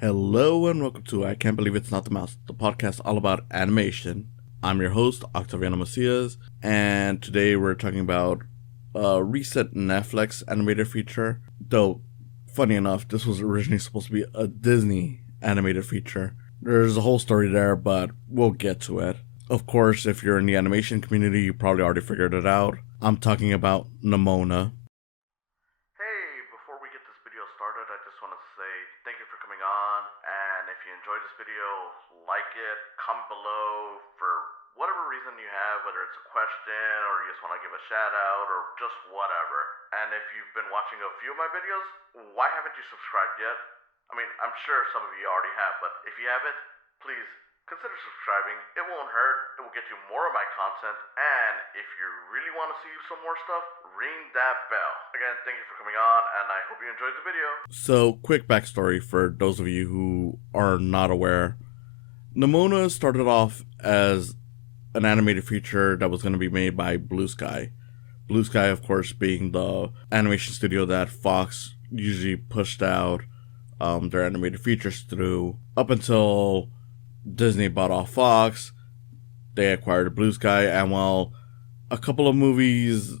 Hello and welcome to I Can't Believe It's Not the Mouse, the podcast all about animation. I'm your host, Octaviano, and today we're talking about a recent Netflix animated feature. Though, funny enough, this was originally supposed to be a Disney animated feature. There's a whole story there, but we'll get to it. Of course, if you're in the animation community, you probably already figured it out. I'm talking about Nimona. Hey, before we get this video started, I just want to say thank you for coming on, and if you enjoyed this video, like it, comment below for whatever reason you have, whether it's a question or you just want to give a shout out or just whatever. And if you've been watching a few of my videos, why haven't you subscribed yet? I mean, I'm sure some of you already have, but if you haven't, please consider subscribing. It won't hurt. It will get you more of my content. And if you really want to see some more stuff, ring that bell. Again, thank you for coming on, and I hope you enjoyed the video. So, quick backstory for those of you who are not aware. Nimona started off as an animated feature that was going to be made by Blue Sky. Blue Sky, of course, being the animation studio that Fox usually pushed out their animated features through. Up until Disney bought off Fox, they acquired Blue Sky, and while a couple of movies,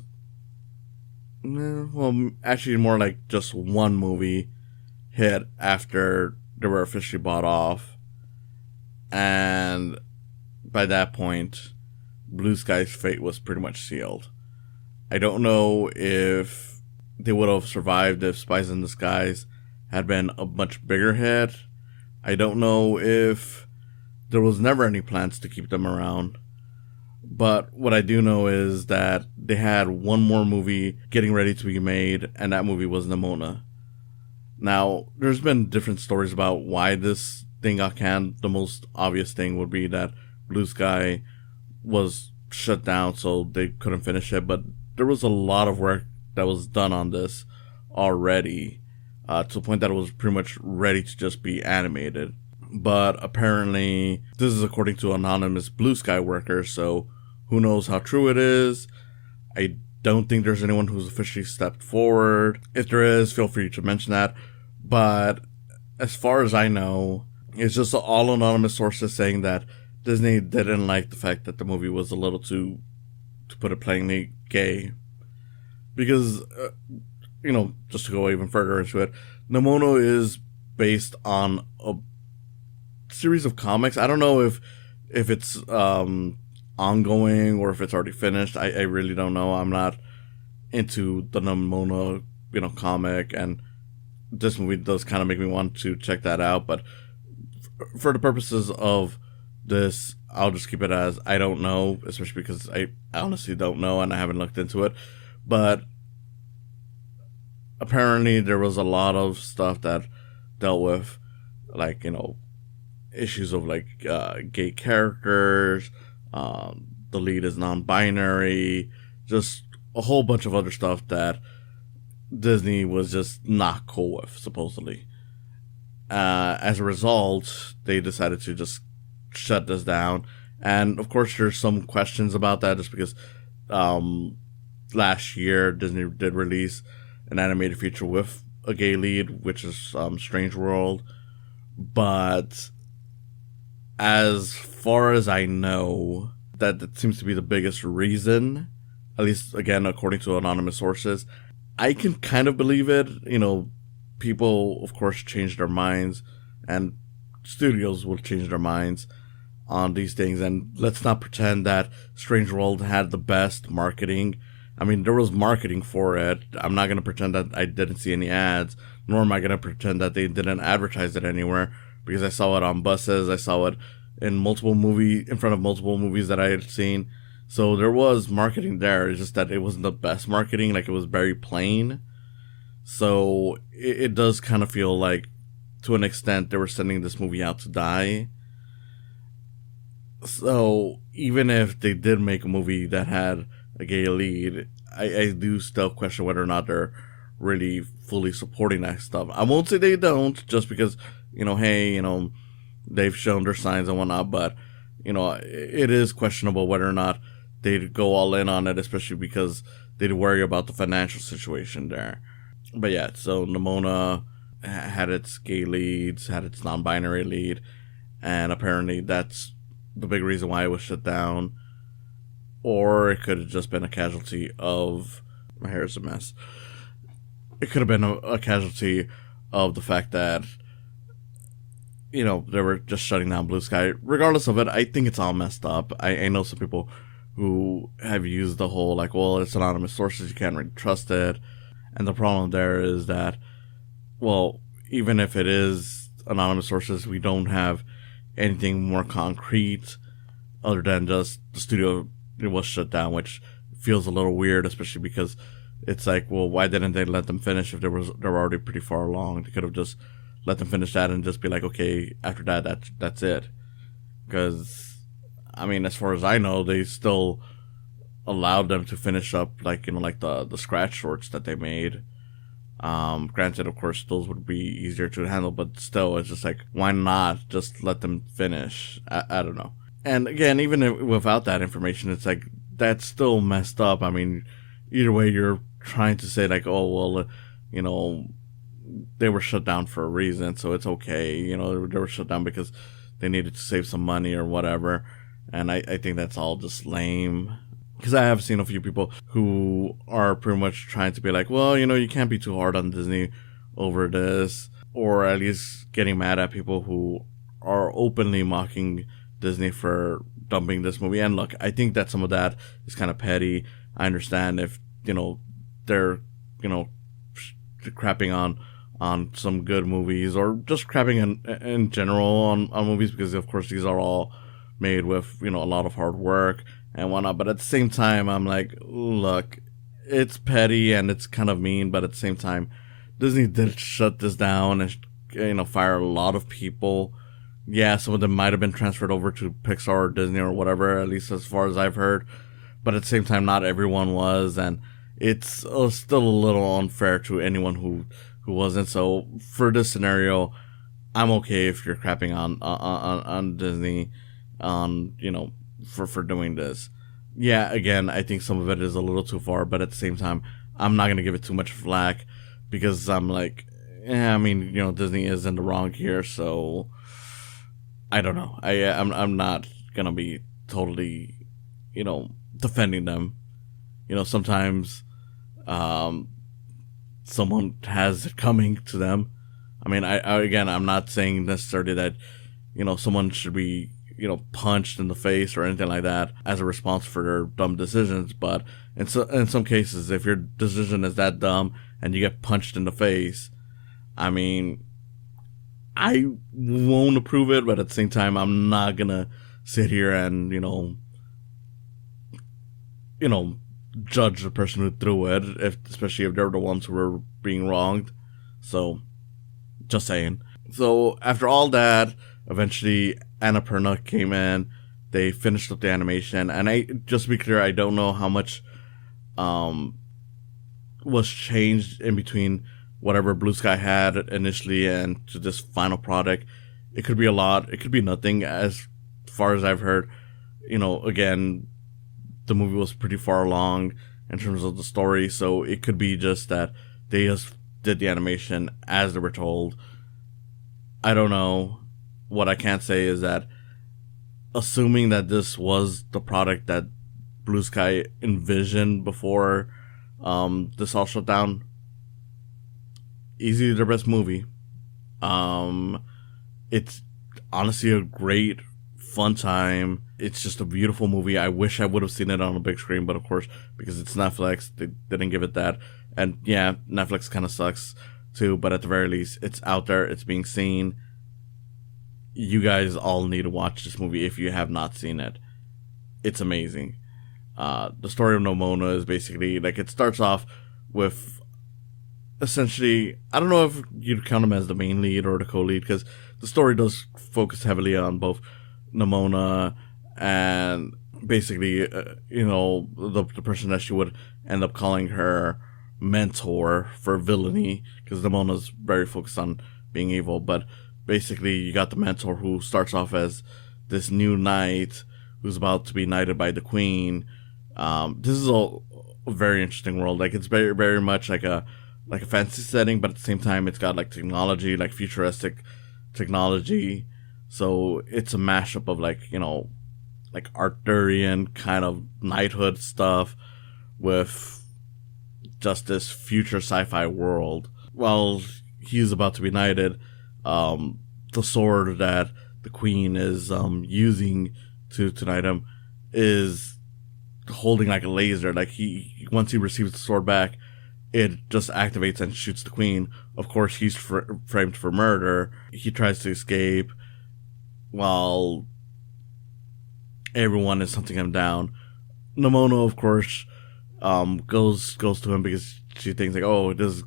well, actually more like just one movie hit after they were officially bought off, and by that point, Blue Sky's fate was pretty much sealed. I don't know if they would have survived if Spies in Disguise had been a much bigger hit. I don't know if there was never any plans to keep them around. But what I do know is that they had one more movie getting ready to be made, and that movie was Nimona. Now, there's been different stories about why this thing got canned. The most obvious thing would be that Blue Sky was shut down, so they couldn't finish it. But there was a lot of work that was done on this already, to the point that it was pretty much ready to just be animated. But apparently, this is according to anonymous Blue Sky workers, so who knows how true it is. I don't think there's anyone who's officially stepped forward. If there is, feel free to mention that. But as far as I know, it's just all anonymous sources saying that Disney didn't like the fact that the movie was a little too, to put it plainly, gay. Because, just to go even further into it, Nimona is based on a series of comics. I don't know if it's ongoing or if it's already finished. I really don't know. I'm not into the Nimona comic, and this movie does kind of make me want to check that out. But for the purposes of this, I'll just keep it as I don't know, especially because I honestly don't know and I haven't looked into it. But apparently there was a lot of stuff that dealt with, like, issues of like gay characters, the lead is non-binary, just a whole bunch of other stuff that Disney was just not cool with, supposedly. As a result, they decided to just shut this down. And of course there's some questions about that, just because last year Disney did release an animated feature with a gay lead, which is Strange World. But as far as I know, that seems to be the biggest reason, at least, again, according to anonymous sources. I can kind of believe it. People, of course, change their minds, and studios will change their minds on these things. And let's not pretend that Strange World had the best marketing. I mean, there was marketing for it. I'm not going to pretend that I didn't see any ads, nor am I going to pretend that they didn't advertise it anywhere, because I saw it on buses, I saw it in front of multiple movies that I had seen. So there was marketing there. It's just that it wasn't the best marketing. Like, it was very plain. So it does kind of feel like, to an extent, they were sending this movie out to die. So even if they did make a movie that had a gay lead, I do still question whether or not they're really fully supporting that stuff. I won't say they don't, just because, they've shown their signs and whatnot, but, it is questionable whether or not they'd go all in on it, especially because they'd worry about the financial situation there. But yeah, so Nimona had its gay leads, had its non-binary lead, and apparently that's the big reason why it was shut down. Or it could have just been a casualty of, my hair is a mess. It could have been a casualty of the fact that, you know, they were just shutting down Blue Sky. Regardless of it, I think it's all messed up. I know some people who have used the whole, like, well, it's anonymous sources, you can't really trust it. And the problem there is that, well, even if it is anonymous sources, we don't have anything more concrete other than just the studio, it was shut down, which feels a little weird, especially because it's like, well, why didn't they let them finish if they were already pretty far along? They could have just let them finish that and just be like, okay, after that, that's it. Because, I mean, as far as I know, they still allowed them to finish up, like, you know, like the scratch shorts that they made. Granted, of course, those would be easier to handle, but still, it's just like, why not just let them finish? I don't know. And again, even without that information, it's like, that's still messed up. I mean, either way, you're trying to say, like, oh, well, you know, they were shut down for a reason, so it's okay. You know, they were shut down because they needed to save some money or whatever. And I think that's all just lame. Because I have seen a few people who are pretty much trying to be like, well, you know, you can't be too hard on Disney over this. Or at least getting mad at people who are openly mocking Disney for dumping this movie. And look, I think that some of that is kind of petty. I understand if, you know, they're, you know, crapping on some good movies, or just crapping in general on movies, because of course these are all made with, you know, a lot of hard work and whatnot. But at the same time, I'm like, look, it's petty and it's kind of mean, but at the same time, Disney did shut this down and, you know, fire a lot of people. Yeah, some of them might have been transferred over to Pixar or Disney or whatever, at least as far as I've heard. But at the same time, not everyone was, and it's still a little unfair to anyone who wasn't. So for this scenario, I'm okay if you're crapping on Disney, you know, for doing this. Yeah, again, I think some of it is a little too far, but at the same time, I'm not gonna give it too much flack, because I'm like, I mean, you know, Disney is in the wrong here, so I don't know. I'm not gonna be totally, you know, defending them. You know, sometimes someone has it coming to them. I mean, I again, I'm not saying necessarily that, you know, someone should be, you know, punched in the face or anything like that as a response for their dumb decisions. But in some cases, if your decision is that dumb and you get punched in the face, I mean, I won't approve it, but at the same time, I'm not gonna sit here and, you know, judge the person who threw it, especially if they're the ones who were being wronged. So, just saying. So after all that, eventually Annapurna came in. They finished up the animation, and just to be clear, I don't know how much was changed in between whatever Blue Sky had initially and to this final product. It could be a lot. It could be nothing, as far as I've heard. You know, again, the movie was pretty far along in terms of the story, so it could be just that they just did the animation as they were told. I don't know. What I can't say is that, assuming that this was the product that Blue Sky envisioned before this all shut down, easily their best movie. It's honestly a great, fun time. It's just a beautiful movie. I wish I would have seen it on a big screen, but of course, because it's Netflix, they didn't give it that. And yeah, Netflix kind of sucks too, but at the very least, it's out there, it's being seen. You guys all need to watch this movie if you have not seen it. It's amazing. The story of Nimona is basically, like, it starts off with, essentially, I don't know if you'd count him as the main lead or the co-lead, because the story does focus heavily on both Nimona and basically, you know, the person that she would end up calling her mentor for villainy, because Nimona's very focused on being evil. But basically, you got the mentor who starts off as this new knight who's about to be knighted by the queen. This is a very interesting world. Like, it's very, very much like a like a fantasy setting, but at the same time it's got like technology, like futuristic technology. So it's a mashup of like, like Arthurian kind of knighthood stuff with just this future sci-fi world. While he's about to be knighted, the sword that the queen is using to knight him is holding like a laser. Like once he receives the sword back, it just activates and shoots the queen. Of course, he's framed for murder. He tries to escape while everyone is hunting him down. Nimona, of course, goes to him because she thinks like, oh, this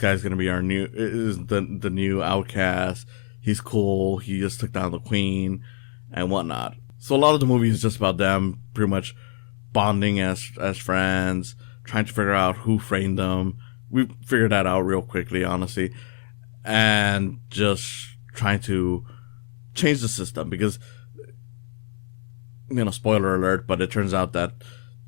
guy's gonna be our new is the new outcast. He's cool. He just took down the queen and whatnot. So a lot of the movie is just about them pretty much bonding as friends, trying to figure out who framed them. We figured that out real quickly, honestly, and just trying to change the system because, spoiler alert, but it turns out that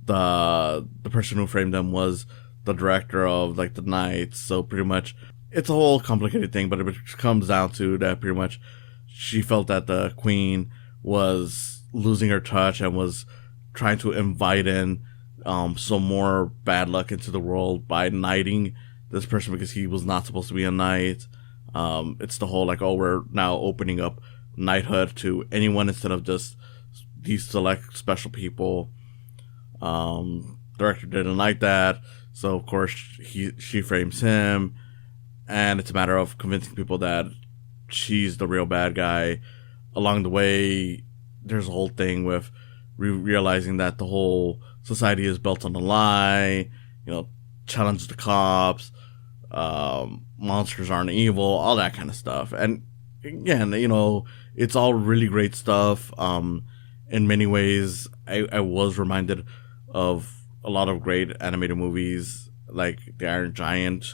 the person who framed them was the director of like the Knights. So pretty much it's a whole complicated thing, but it comes down to that pretty much she felt that the queen was losing her touch and was trying to invite in some more bad luck into the world by knighting this person because he was not supposed to be a knight. It's the whole like, oh, we're now opening up knighthood to anyone instead of just these select special people. Director didn't like that, so of course she frames him, and it's a matter of convincing people that she's the real bad guy. Along the way, there's a whole thing with realizing that the whole society is built on a lie. Challenge the cops. Monsters aren't evil. All that kind of stuff. And again, it's all really great stuff. In many ways, I was reminded of a lot of great animated movies like The Iron Giant.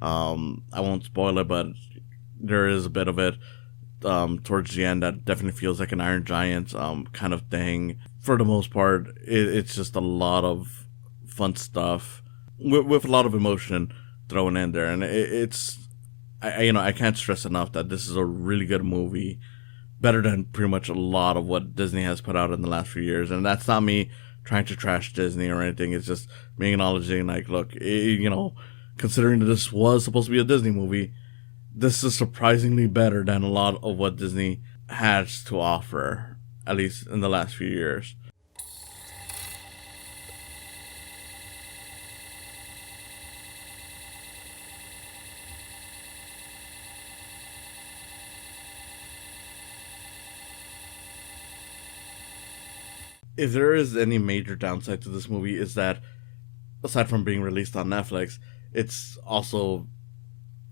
I won't spoil it, but there is a bit of it towards the end that definitely feels like an Iron Giant kind of thing. For the most part, it's just a lot of fun stuff with a lot of emotion thrown in there, and I can't stress enough that this is a really good movie, better than pretty much a lot of what Disney has put out in the last few years. And that's not me trying to trash Disney or anything. It's just me acknowledging like, look, considering that this was supposed to be a Disney movie, this is surprisingly better than a lot of what Disney has to offer, at least in the last few years. If there is any major downside to this movie, is that aside from being released on Netflix, it's also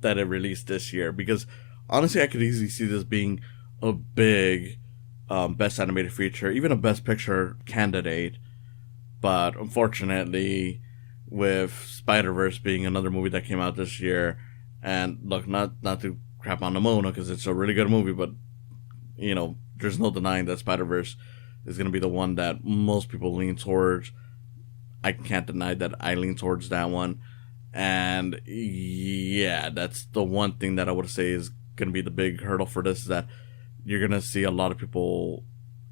that it released this year. Because honestly, I could easily see this being a big best animated feature, even a best picture candidate. But unfortunately, with Spider-Verse being another movie that came out this year, and look, not to crap on Nimona because it's a really good movie, but there's no denying that Spider-Verse is going to be the one that most people lean towards. I can't deny that I lean towards that one. And yeah, that's the one thing that I would say is going to be the big hurdle for this, is that you're going to see a lot of people,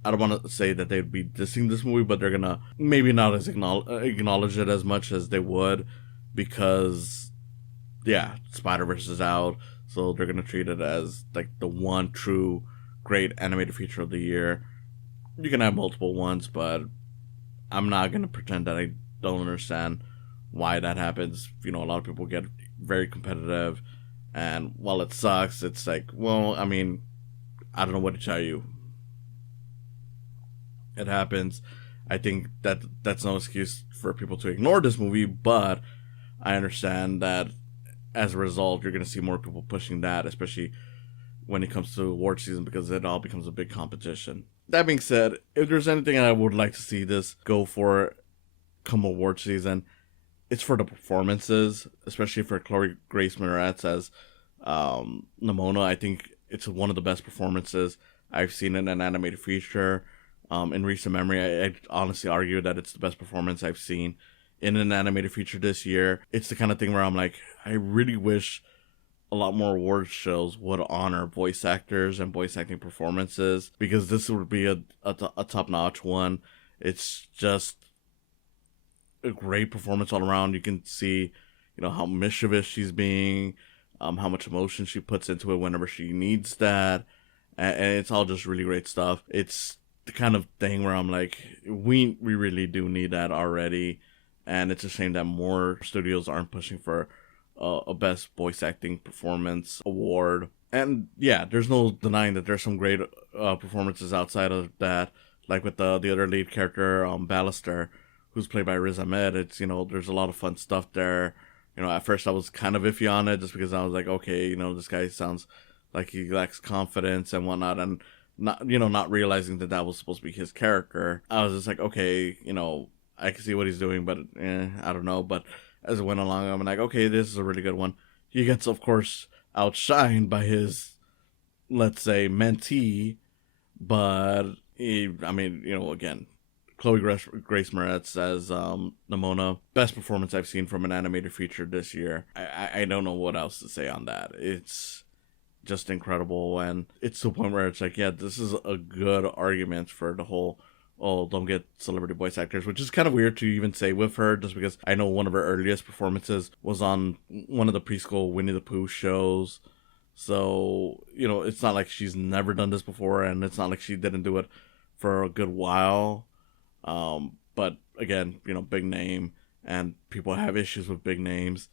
I don't want to say that they would be dissing this movie, but they're going to maybe not as acknowledge it as much as they would because, yeah, Spider-Verse is out, so they're going to treat it as like the one true great animated feature of the year. You can have multiple ones, but I'm not going to pretend that I don't understand why that happens. A lot of people get very competitive, and while it sucks, it's like, well, I mean, I don't know what to tell you. It happens. I think that's no excuse for people to ignore this movie, but I understand that as a result, you're going to see more people pushing that, especially when it comes to award season, because it all becomes a big competition. That being said, if there's anything I would like to see this go for come award season, it's for the performances, especially for Chloe Grace Moretz as Nimona. I think it's one of the best performances I've seen in an animated feature in recent memory. I honestly argue that it's the best performance I've seen in an animated feature this year. It's the kind of thing where I'm like, I really wish a lot more award shows would honor voice actors and voice acting performances, because this would be a top-notch one. It's just a great performance all around. You can see, how mischievous she's being, how much emotion she puts into it whenever she needs that, and it's all just really great stuff. It's the kind of thing where I'm like, we really do need that already, and it's a shame that more studios aren't pushing for a best voice acting performance award. And yeah, there's no denying that there's some great performances outside of that, like with the other lead character, Ballister, who's played by Riz Ahmed. It's, there's a lot of fun stuff there. At first I was kind of iffy on it, just because I was like, okay, this guy sounds like he lacks confidence and whatnot, and not realizing that was supposed to be his character. I was just like, okay, I can see what he's doing, but I don't know. But as it went along, I'm like, okay, this is a really good one. He gets, of course, outshined by his, let's say, mentee, but again, Chloe Grace Moretz as Nimona, best performance I've seen from an animated feature this year. I don't know what else to say on that. It's just incredible, and it's to the point where it's like, yeah, this is a good argument for the whole, oh, don't get celebrity voice actors, which is kind of weird to even say with her, just because I know one of her earliest performances was on one of the preschool Winnie the Pooh shows. So, it's not like she's never done this before, and it's not like she didn't do it for a good while. But again, big name, and people have issues with big names.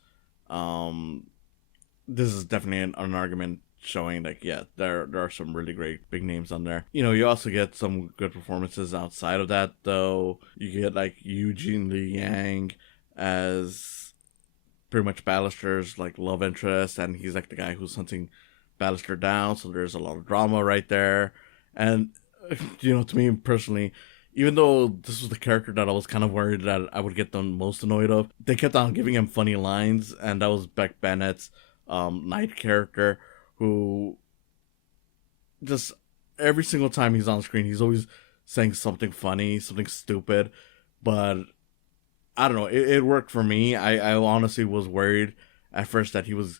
This is definitely an argument showing like, yeah, there are some really great big names on there. You also get some good performances outside of that, though. You get like Eugene Lee Yang as pretty much Ballister's like love interest, and he's like the guy who's hunting Ballister down, so there's a lot of drama right there. And to me personally, even though this was the character that I was kind of worried that I would get the most annoyed of, they kept on giving him funny lines, and that was Beck Bennett's Knight character, who just every single time he's on screen, he's always saying something funny, something stupid, but I don't know, it worked for me. I honestly was worried at first that he was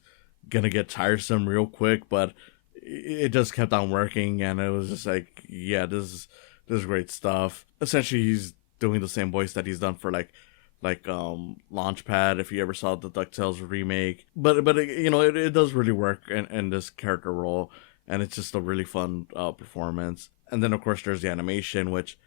gonna get tiresome real quick, but it just kept on working, and it was just like, yeah, this is great stuff. Essentially, he's doing the same voice that he's done for like Launchpad, if you ever saw the DuckTales remake. But it does really work in this character role, and it's just a really fun performance. And then of course there's the animation, which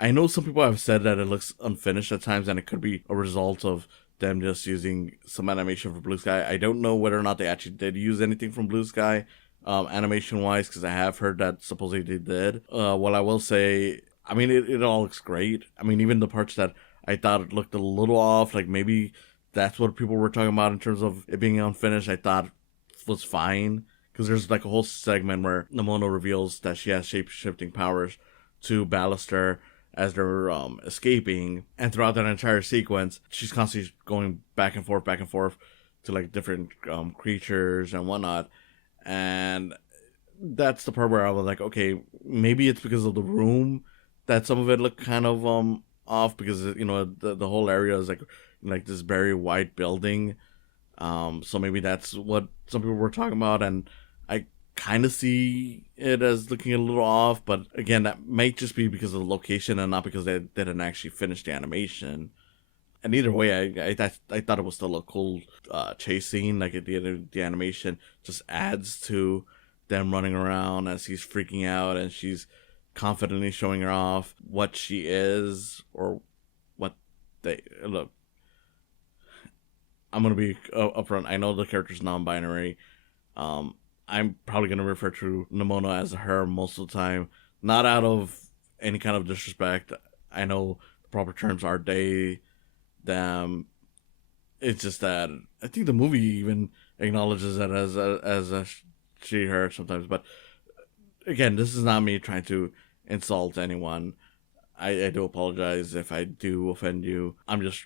I know some people have said that it looks unfinished at times, and it could be a result of them just using some animation from Blue Sky. I don't know whether or not they actually did use anything from Blue Sky animation wise, because I have heard that supposedly they did. Well, I will say, it all looks great. Even the parts that I thought it looked a little off, like maybe that's what people were talking about in terms of it being unfinished, I thought was fine. Because there's like a whole segment where Nimona reveals that she has shape-shifting powers to Ballister as they're escaping. And throughout that entire sequence, she's constantly going back and forth to like different creatures and whatnot. And that's the part where I was like, okay, maybe it's because of the room that some of it looked kind of off, because the whole area is like this very white building, so maybe that's what some people were talking about, and I kind of see it as looking a little off. But again, that might just be because of the location and not because they didn't actually finish the animation. And either way, I thought it was still a cool chase scene. Like the animation just adds to them running around as he's freaking out, and she's confidently showing her off what she is, or what they look. I'm gonna be upfront. I know the character's non-binary. I'm probably gonna refer to Nimona as her most of the time, not out of any kind of disrespect. I know the proper terms are they, them. It's just that I think the movie even acknowledges it as a she, her sometimes. But again, this is not me trying to insult anyone. I do apologize if I do offend you. I'm just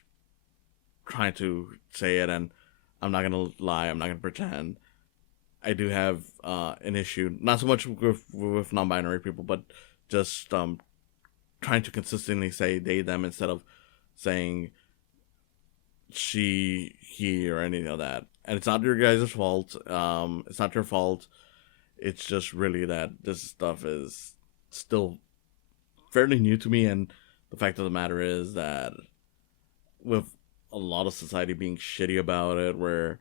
trying to say it, and I'm not gonna lie. I'm not gonna pretend. I do have an issue, not so much with non-binary people, but just trying to consistently say they, them, instead of saying she, he, or any of that. And it's not your guys' fault. It's not your fault. It's just really that this stuff is still fairly new to me, and the fact of the matter is that with a lot of society being shitty about it, where,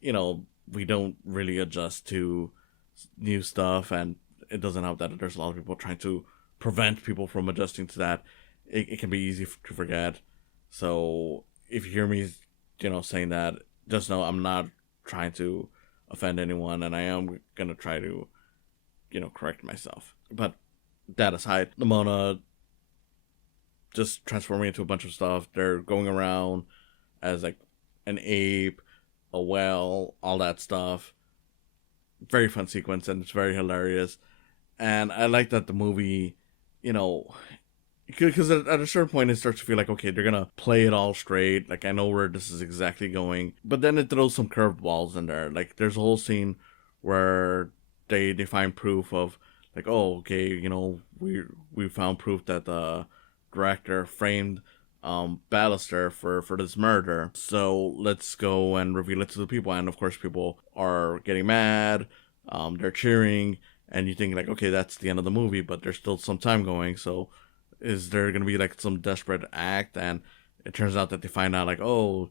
you know, we don't really adjust to new stuff, and it doesn't help that there's a lot of people trying to prevent people from adjusting to that. It can be easy to forget. So if you hear me, you know, saying that, just know I'm not trying to offend anyone, and I am gonna try to, you know, correct myself. But that aside, Nimona just transforming into a bunch of stuff. They're going around as like an ape, a whale, all that stuff. Very fun sequence, and it's very hilarious. And I like that the movie, you know, because at a certain point it starts to feel like, okay, they're gonna play it all straight. Like, I know where this is exactly going, but then it throws some curved balls in there. Like, there's a whole scene where they find proof of, like, oh, okay, you know, we found proof that the director framed Ballister for this murder, so let's go and reveal it to the people. And of course people are getting mad, they're cheering, and you think like, okay, that's the end of the movie, but there's still some time going. So is there gonna be like some desperate act? And it turns out that they find out like, oh,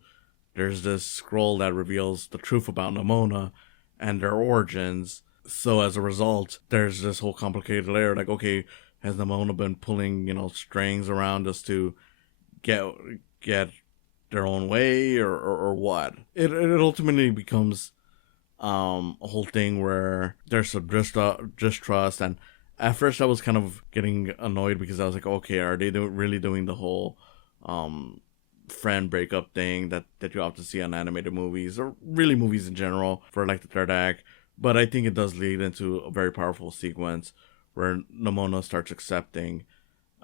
there's this scroll that reveals the truth about Nimona and their origins. So as a result, there's this whole complicated layer. Like, okay, has Nimona been pulling, you know, strings around us to get their own way, or what? It ultimately becomes a whole thing where there's some distrust. And at first I was kind of getting annoyed because I was like, okay, are they really doing the whole friend breakup thing that you often see on animated movies, or really movies in general, for like the third act? But I think it does lead into a very powerful sequence where Nimona starts accepting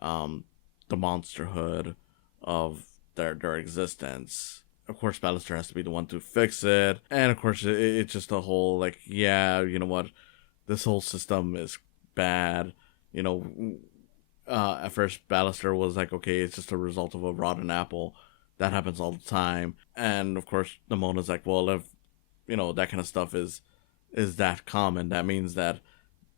the monsterhood of their existence. Of course, Ballister has to be the one to fix it. And of course, it's just a whole, like, yeah, you know what? This whole system is bad. You know, at first, Ballister was like, okay, it's just a result of a rotten apple. That happens all the time. And of course, Nimona's like, well, if, you know, that kind of stuff is that common, that means that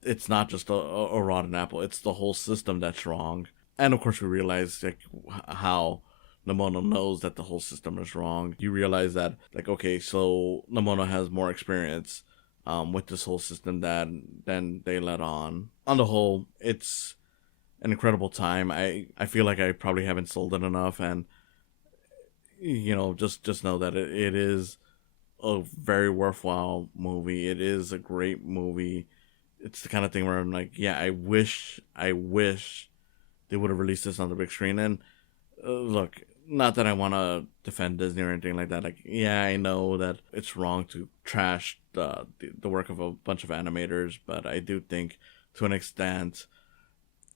it's not just a rotten apple, it's the whole system that's wrong. And of course we realize like how Nimona knows that the whole system is wrong. You realize that, like, okay, so Nimona has more experience with this whole system than they let on. On the whole, it's an incredible time. I feel like I probably haven't sold it enough, and you know, just know that it is a very worthwhile movie. It is a great movie. It's the kind of thing where I'm like, yeah, I wish they would have released this on the big screen. And look, not that I want to defend Disney or anything like that. Like, yeah, I know that it's wrong to trash the work of a bunch of animators, but I do think, to an extent,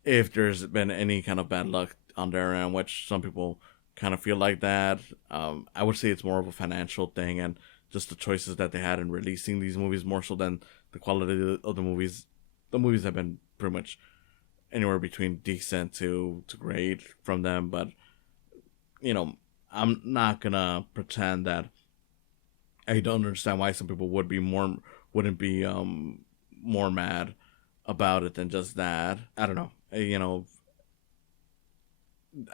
if there's been any kind of bad luck on their end, which some people kind of feel like that, I would say it's more of a financial thing, and just the choices that they had in releasing these movies, more so than the quality of the movies. The movies have been pretty much anywhere between decent to great from them, but you know, I'm not gonna pretend that I don't understand why some people wouldn't be more mad about it than just that. I don't know. You know,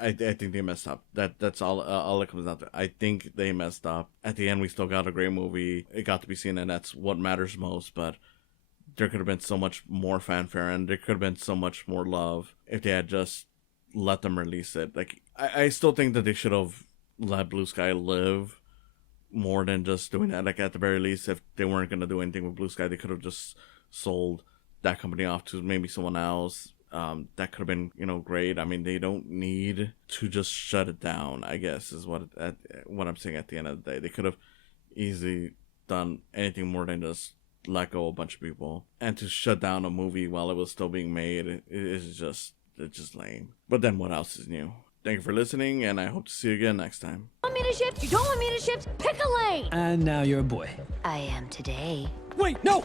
I think they messed up. That's all it comes down to. I think they messed up. At the end, we still got a great movie. It got to be seen, and that's what matters most. But there could have been so much more fanfare, and there could have been so much more love if they had just let them release it. Like, I still think that they should have let Blue Sky live more than just doing that. Like, at the very least, if they weren't going to do anything with Blue Sky, they could have just sold that company off to maybe someone else. That could have been, you know, great. I mean, they don't need to just shut it down, I guess, is what I'm saying. At the end of the day, they could have easily done anything more than just let go of a bunch of people. And to shut down a movie while it was still being made, it's just lame. But then what else is new? Thank you for listening, and I hope to see you again next time. Want me to shift? You don't want me to shift? Pick a lane! And now you're a boy. I am today. Wait, no!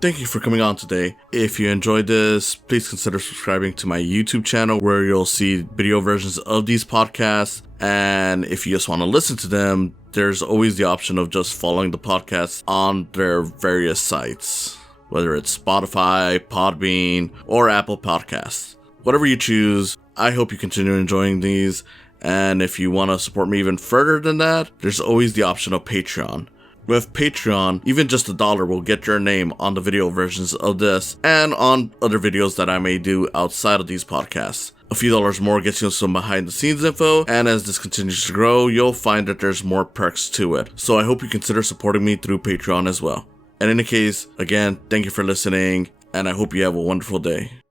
Thank you for coming on today. If you enjoyed this, please consider subscribing to my YouTube channel where you'll see video versions of these podcasts. And if you just want to listen to them, there's always the option of just following the podcast on their various sites, whether it's Spotify, Podbean, or Apple Podcasts. Whatever you choose, I hope you continue enjoying these. And if you want to support me even further than that, there's always the option of Patreon. With Patreon, even just $1 will get your name on the video versions of this and on other videos that I may do outside of these podcasts. A few dollars more gets you some behind the scenes info, and as this continues to grow, you'll find that there's more perks to it. So I hope you consider supporting me through Patreon as well. And in any case, again, thank you for listening, and I hope you have a wonderful day.